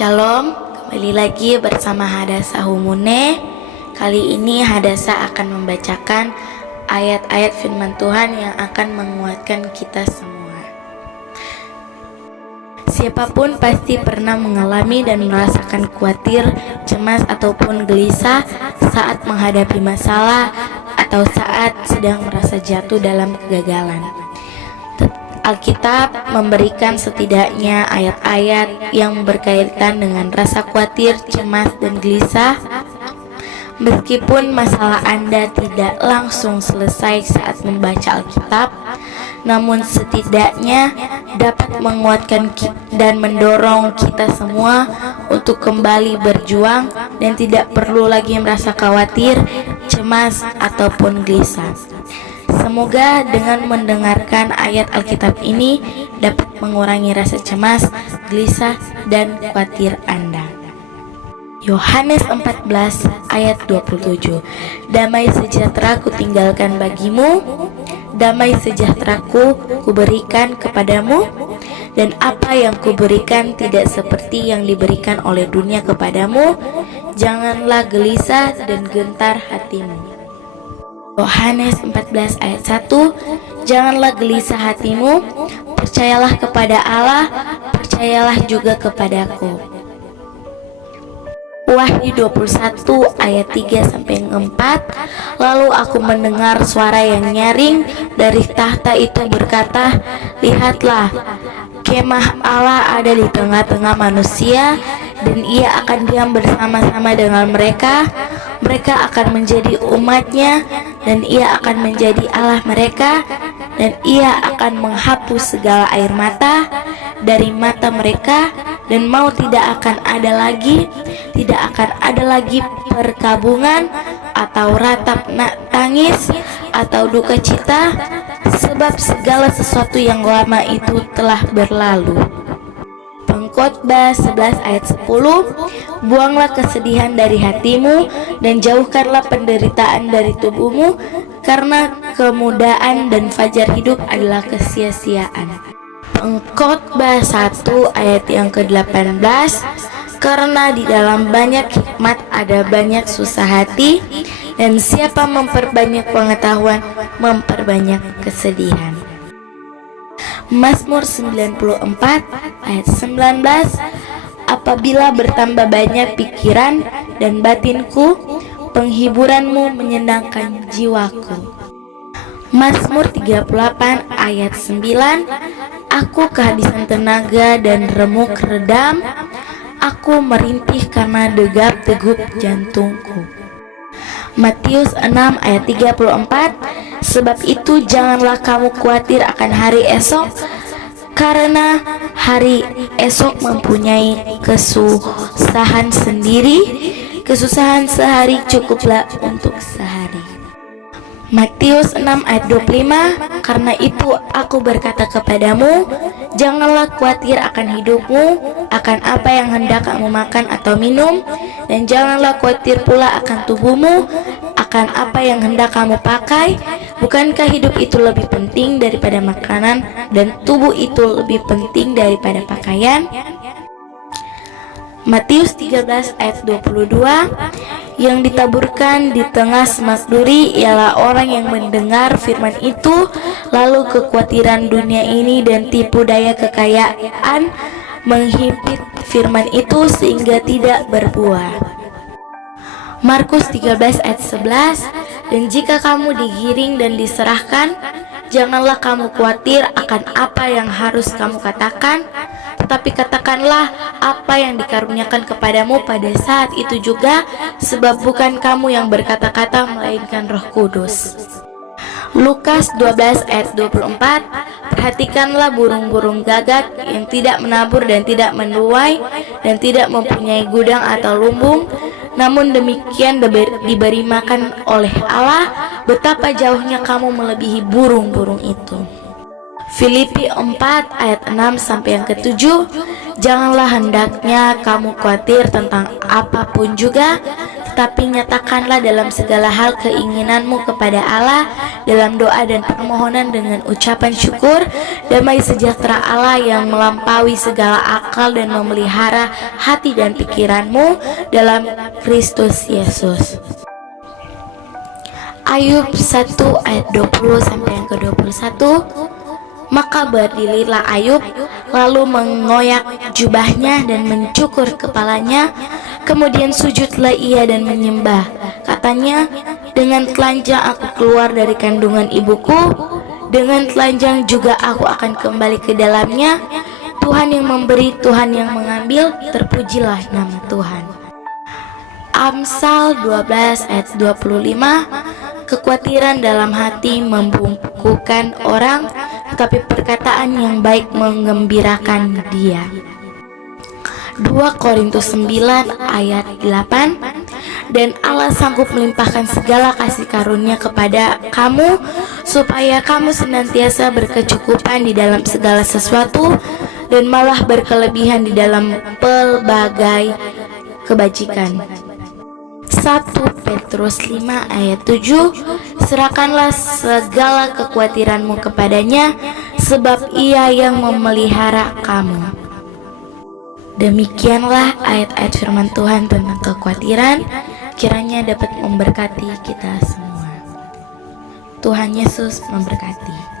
Shalom, kembali lagi bersama Hadasa Humune. Kali ini Hadasa akan membacakan ayat-ayat firman Tuhan yang akan menguatkan kita semua. Siapapun pasti pernah mengalami dan merasakan khawatir, cemas ataupun gelisah saat menghadapi masalah atau saat sedang merasa jatuh dalam kegagalan. Alkitab memberikan setidaknya ayat-ayat yang berkaitan dengan rasa khawatir, cemas, dan gelisah. Meskipun masalah Anda tidak langsung selesai saat membaca Alkitab, namun setidaknya dapat menguatkan dan mendorong kita semua untuk kembali berjuang dan tidak perlu lagi merasa khawatir, cemas, ataupun gelisah. Semoga dengan mendengarkan ayat Alkitab ini dapat mengurangi rasa cemas, gelisah, dan khawatir Anda. Yohanes 14 ayat 27. Damai sejahtera kutinggalkan bagimu, damai sejahteraku kuberikan kepadamu, dan apa yang kuberikan tidak seperti yang diberikan oleh dunia kepadamu. Janganlah gelisah dan gentar hatimu. Yohanes 14 ayat 1. Janganlah gelisah hatimu, percayalah kepada Allah, percayalah juga kepadaku. Wahyu 21 ayat 3-4. Lalu aku mendengar suara yang nyaring dari tahta itu berkata, lihatlah, kemah Allah ada di tengah-tengah manusia, dan ia akan diam bersama-sama dengan mereka. Mereka akan menjadi umatnya, dan ia akan menjadi Allah mereka, dan ia akan menghapus segala air mata dari mata mereka, dan maut tidak akan ada lagi perkabungan atau ratap tangis atau duka cita, sebab segala sesuatu yang lama itu telah berlalu. Pengkhotbah 11 ayat 10. Buanglah kesedihan dari hatimu dan jauhkanlah penderitaan dari tubuhmu, karena kemudahan dan fajar hidup adalah kesia-siaan. Pengkhotbah 1 ayat yang ke-18. Karena di dalam banyak hikmat ada banyak susah hati, dan siapa memperbanyak pengetahuan memperbanyak kesedihan. Mazmur 94 ayat 19. Apabila bertambah banyak pikiran dan batinku, penghiburanmu menyenangkan jiwaku. Mazmur 38 ayat 9. Aku kehabisan tenaga dan remuk redam, aku merintih karena degap-degup jantungku. Matius 6 ayat 34. Sebab itu janganlah kamu khawatir akan hari esok, karena hari esok mempunyai kesusahan sendiri. Kesusahan sehari cukuplah untuk sehari. Matius 6 ayat 25. Karena itu aku berkata kepadamu, janganlah khawatir akan hidupmu, akan apa yang hendak kamu makan atau minum, dan janganlah khawatir pula akan tubuhmu, akan apa yang hendak kamu pakai. Bukankah hidup itu lebih penting daripada makanan, dan tubuh itu lebih penting daripada pakaian? Matius 13 ayat 22. Yang ditaburkan di tengah semak duri ialah orang yang mendengar firman itu, lalu kekhawatiran dunia ini dan tipu daya kekayaan menghimpit firman itu sehingga tidak berbuah. Markus 13 ayat 11. Dan jika kamu digiring dan diserahkan, janganlah kamu khawatir akan apa yang harus kamu katakan, tetapi katakanlah apa yang dikaruniakan kepadamu pada saat itu juga, sebab bukan kamu yang berkata-kata melainkan Roh Kudus. Lukas 12 ayat 24. Perhatikanlah burung-burung gagak yang tidak menabur dan tidak menuai dan tidak mempunyai gudang atau lumbung, namun demikian diberi makan oleh Allah. Betapa jauhnya kamu melebihi burung-burung itu. Filipi 4 ayat 6 sampai yang ke-7. Janganlah hendaknya kamu khawatir tentang apapun juga, tetapi nyatakanlah dalam segala hal keinginanmu kepada Allah dalam doa dan permohonan dengan ucapan syukur. Damai sejahtera Allah yang melampaui segala akal dan memelihara hati dan pikiranmu dalam Kristus Yesus. Ayub 1 ayat 20 sampai yang ke-21. Maka berdirilah Ayub, lalu mengoyak jubahnya dan mencukur kepalanya. Kemudian sujudlah ia dan menyembah. Katanya, dengan telanjang aku keluar dari kandungan ibuku, dengan telanjang juga aku akan kembali ke dalamnya. Tuhan yang memberi, Tuhan yang mengambil, terpujilah nama Tuhan. Amsal 12 ayat 25. Kekhawatiran dalam hati membungkukkan orang, tetapi perkataan yang baik menggembirakan dia. 2 Korintus 9 ayat 8. Dan Allah sanggup melimpahkan segala kasih karunia kepada kamu, supaya kamu senantiasa berkecukupan di dalam segala sesuatu, dan malah berkelebihan di dalam pelbagai kebajikan. 1 Petrus 5 ayat 7. Serahkanlah segala kekhawatiranmu kepadanya, sebab ia yang memelihara kamu. Demikianlah ayat-ayat firman Tuhan tentang kekhawatiran. Kiranya dapat memberkati kita semua. Tuhan Yesus memberkati.